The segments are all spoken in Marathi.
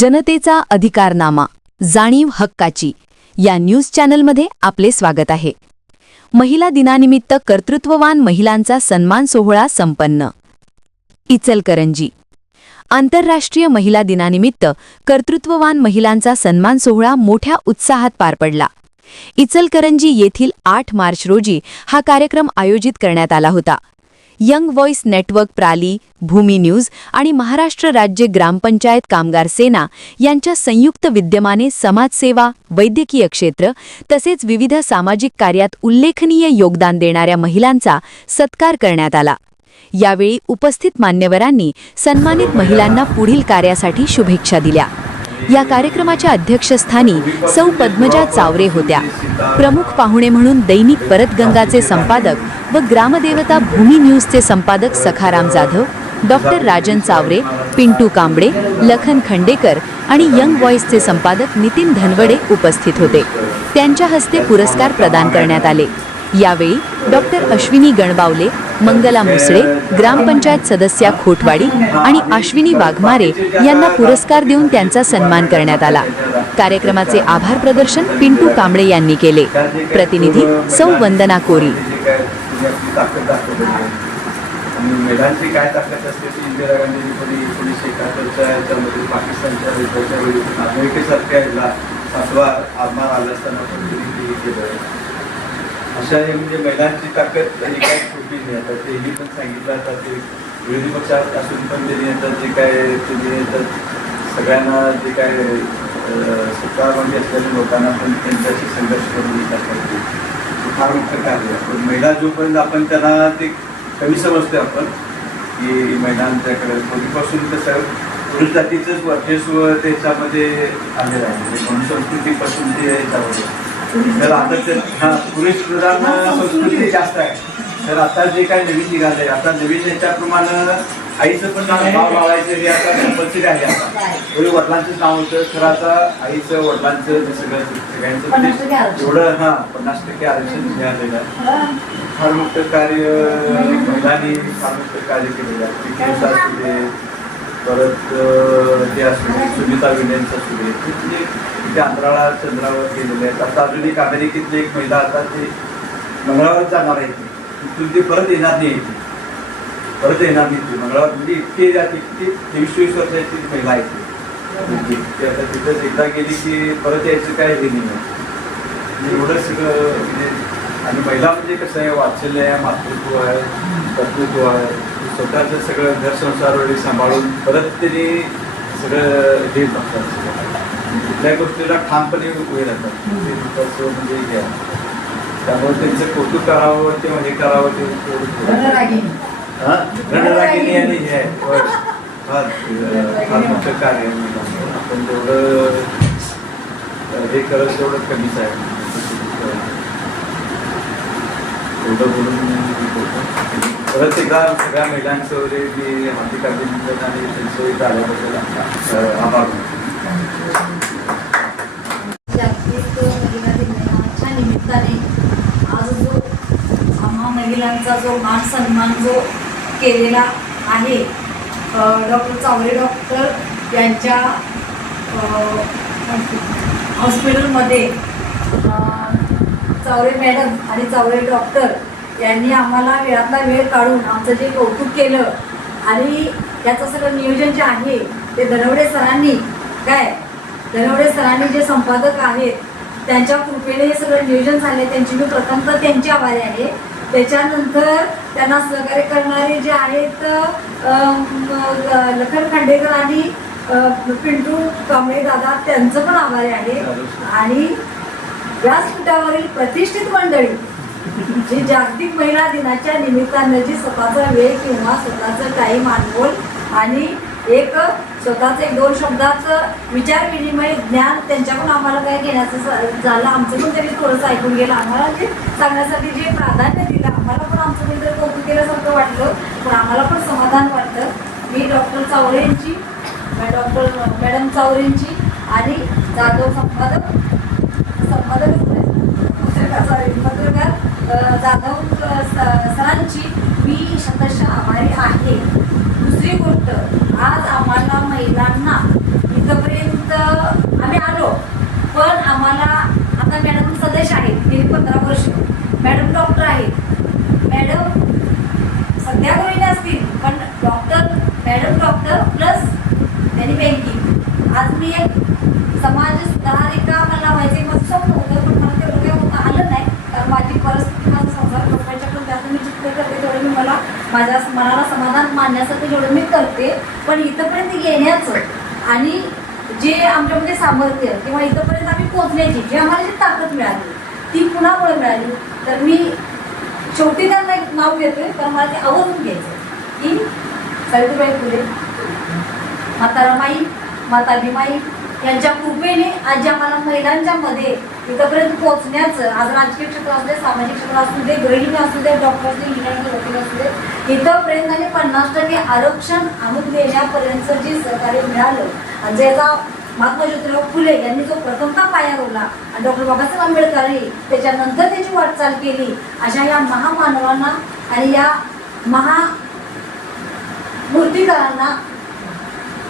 जनतेचा अधिकारनामा, जाणीव हक्काची या न्यूज चॅनलमध्ये आपले स्वागत आहे. महिला दिनानिमित्त कर्तृत्ववान महिलांचा सन्मान सोहळा संपन्न. इचलकरंजी. आंतरराष्ट्रीय महिला दिनानिमित्त कर्तृत्ववान महिलांचा सन्मान सोहळा मोठ्या उत्साहात पार पडला. इचलकरंजी येथील 8 मार्च रोजी हा कार्यक्रम आयोजित करण्यात आला होता. यंग व्हॉइस नेटवर्क प्राली, भूमी न्यूज आणि महाराष्ट्र राज्य ग्रामपंचायत कामगार सेना यांच्या संयुक्त विद्यमाने समाजसेवा, वैद्यकीय क्षेत्र तसेच विविध सामाजिक कार्यात उल्लेखनीय योगदान देणाऱ्या महिलांचा सत्कार करण्यात आला. यावेळी उपस्थित मान्यवरांनी सन्मानित महिलांना पुढील कार्यासाठी शुभेच्छा दिल्या. या कार्यक्रमाच्या अध्यक्षस्थानी सौ पद्मजा चावरे होत्या. प्रमुख पाहुणे म्हणून दैनिक परतगंगाचे संपादक व ग्रामदेवता भूमी न्यूजचे संपादक सखाराम जाधव, डॉक्टर राजन चावरे, पिंटू कांबळे, लखन खंडेकर आणि यंग व्हॉइसचे संपादक नितीन धनवडे उपस्थित होते. त्यांच्या हस्ते पुरस्कार प्रदान करण्यात आले. यावेळी डॉक्टर अश्विनी गणबावले, मंगला मुसळे, ग्रामपंचायत सदस्या खोटवाडी आणि अश्विनी वाघमारे यांना पुरस्कार देऊन त्यांचा सन्मान करण्यात आला. कार्यक्रमाचे आभार प्रदर्शन पिंटू कांबळे यांनी केले. प्रतिनिधी सौ वंदना कोरी. महिलांची काय ताकद असते ती इंदिरा गांधींनी कोणी 1971च्या याच्यामध्ये पाकिस्तानच्या युद्धाच्या वेळी अमेरिकेसारख्या ह्याला 7वा आरमार आला असताना केलं. अशा म्हणजे महिलांची ताकद ही काय छोटी नाही. आता तेही पण सांगितलं. आता ते विरोधी पक्षात असून पण त्यांनी आता जे काय त्यांनी सगळ्यांना जे काय सत्तावंडी असलेल्या लोकांना पण त्यांच्याशी संघर्ष करून टाकतात. फार मोठं कार्य. पण महिला जोपर्यंत आपण त्यांना ते कमी समजतो आपण की महिलांच्याकडे पूर्वीपासून कसं पुरुष जातीचंच वर्चस्व त्याच्यामध्ये आलेलं आहे. म्हणजे म्हणून संस्कृतीपासून ते याच्यामध्ये तर आता हां पुरुष प्रधान संस्कृती जास्त आहे. तर आता जे काय नवीन निघालं आहे, आता नवीन याच्याप्रमाणे आईचं पण नाव लावायचं हे आता कंपल्सरी आहे. आता पूर्वी वडिलांचं नाव होतं, तर आता आईचं वडिलांचं सगळ्यांचं एवढं 50% आरक्षण मिळालेलं आहे. फार मोठं कार्य महिलांनी फार मोठं कार्य केलेलं आहे. परत ते असू दे, सुनीता विलियम्स असू दे, तिथले तिथे अंतराळा चंद्रावर गेलेले आहेत. आता अजून एक अमेरिकेतली एक महिला आता ते मंगळावर जाणार आहे. तिथून ती परत येणार नाही. परत येणार नाही ती मंगळावर. म्हणजे इतके 23 वर्षाची महिला आहे ती. आता तिथं एकदा गेली की परत यायचं काय हे नाही आहे. एवढं सगळं म्हणजे. आणि महिला म्हणजे कसं आहे, वात्सल्य आहे, मातृत्व आहे, कर्तृत्व आहे. स्वतःचं सगळं घर संसार वगैरे सांभाळून परत त्यांनी सगळं हे बघतात. कुठल्याही गोष्टीला ठामपणे उभे राहतात. म्हणजे हे त्यामुळे त्यांचं कौतुक करावं किंवा हे करावं ते रणरागिणी आणि हे आहे. फार मोठं कार्य आहे. आपण जेवढं हे करत तेवढं कमीच आहे. तेवढं बोलून परत एकदा सगळ्या महिलांचं वगैरे जे हाती काढली आणि त्यांचं इथं आल्याबद्दल आभार. जागतिक महिला दिनाच्या निमित्ताने आज जो आम्हा महिलांचा जो मान सन्मान जो केलेला आहे, डॉक्टर चावरे डॉक्टर यांच्या हॉस्पिटलमध्ये चावरे मॅडम आणि चावरे डॉक्टर यांनी आम्हाला वेळातला वेळ काढून आमचं जे कौतुक केलं आणि त्याचं सगळं नियोजन जे आहे ते धनवडे सरांनी जे संपादक आहेत त्यांच्या कृपेने हे सगळं नियोजन झाले. त्यांची मी प्रथमतः त्यांची आभारी आहे. त्याच्यानंतर त्यांना सहकार्य करणारे जे आहेत लखन खंडेकर आणि पिंटू कांबळे दादा, त्यांचं पण आभारी आहे. आणि व्यासपीठावरील प्रतिष्ठित मंडळी जी जागतिक महिला दिनाच्या निमित्तानं जी स्वतःचा वेळ किंवा स्वतःचं टाईम अनमोल आणि एक स्वतःचं 1-2 शब्दाचं विचार विनिमय ज्ञान त्यांच्याकडून आम्हाला काय घेण्याचं झालं. आमचं पण त्यांनी थोडंसं ऐकून गेलं. आम्हाला जे सांगण्यासाठी जे प्राधान्य दिलं, आम्हाला पण आमचं काही तरी कौतुक केल्यासारखं वाटलं. पण आम्हाला पण समाधान वाटतं. मी डॉक्टर चावरे यांची, डॉक्टर मॅडम चावरेंची आणि जाधव पत्रकार जाधव सरांची मी शतशः आभारी आहे. दुसरी गोष्ट, आज आम्हाला महिलांना इथंपर्यंत गेली 15 वर्ष. मॅडम डॉक्टर आहेत. मॅडम सध्या गृहिणी असतील पण मॅडम डॉक्टर प्लस त्यांनी बँकिंग. आज मी एक समाज सुधारिका मला व्हायचे माझं स्वप्न होतं, पण मला तेवढं काही होतं आलं नाही, कारण माझी परिस्थिती, माझा संसार लोकांच्याकडून जास्त मी जितकं करते तेवढं मी माझ्या मनाला समाधान मानण्यासाठी जेवढं मी करते. पण इथंपर्यंत येण्याचं आणि जे आमच्यामध्ये सामर्थ्य किंवा इथंपर्यंत आम्ही पोचण्याची जी आम्हाला जी ताकद मिळाली ती कुणामुळे मिळाली, तर मी शेवटी त्यांना एक नाव घेतोय, तर मला ते आवर्जून घ्यायचं की सावित्रीबाई फुले, माता रमाई, माता भीमाई यांच्या कृपेने आज आम्हाला महिलांच्या मध्ये इथंपर्यंत पोहोचण्याचं, आज राजकीय क्षेत्र असू दे, सामाजिक क्षेत्र असू दे, गृहिणी असू दे, डॉक्टर असू दे, इंजिनिअरिंग वकील असू दे, इथंपर्यंत आणि 50% आरक्षण आणून देण्यापर्यंतचं जे सहकार्य मिळालं आणि ज्याचा महात्मा ज्योतिराव फुले यांनी जो प्रथमता पाया रोवला आणि डॉक्टर बाबासाहेब आंबेडकरांनी त्याच्यानंतर त्याची वाटचाल केली, अशा या महामानवांना आणि या मूर्तिकारांना,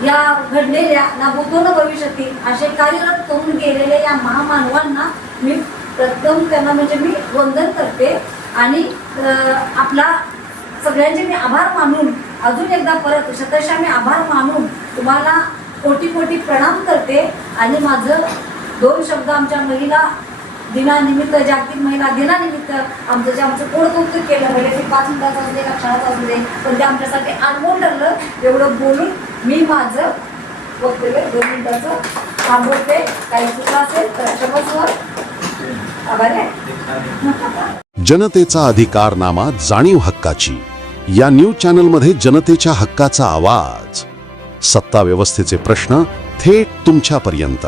या घडलेल्या ना भूतो न भविष्यातील असे कार्यरत करून गेलेल्या या महामानवांना मी प्रथम त्यांना म्हणजे मी वंदन करते आणि आपला सगळ्यांचे मी आभार मानून अजून एकदा परत शतशः मी आभार मानून तुम्हाला कोटी कोटी प्रणाम करते. आणि माझं 2 शब्द आमच्या महिला दिनानिमित्त, जागतिक महिला दिनानिमित्त आमचं कौतुक केलं, म्हणजे ते 5 मिनिटाचं असू दे का क्षणाचं असू दे, पण ते आमच्यासाठी अनमोल ठरलं. एवढं बोलून मी माझं वक्तव्य 2 मिनिटाचं थांबवते. काही चुका असेल तर क्षमस्व. आभारी आहे. जनतेचा अधिकारनामा, जाणीव हक्काची या न्यूज चॅनलमध्ये जनतेच्या हक्काचा आवाज. सत्ता व्यवस्थेचे प्रश्न थेट तुमच्यापर्यंत.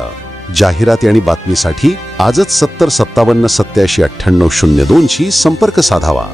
जाहिराती आणि बातमीसाठी आजच 70 57 87 98 02 शी संपर्क साधावा.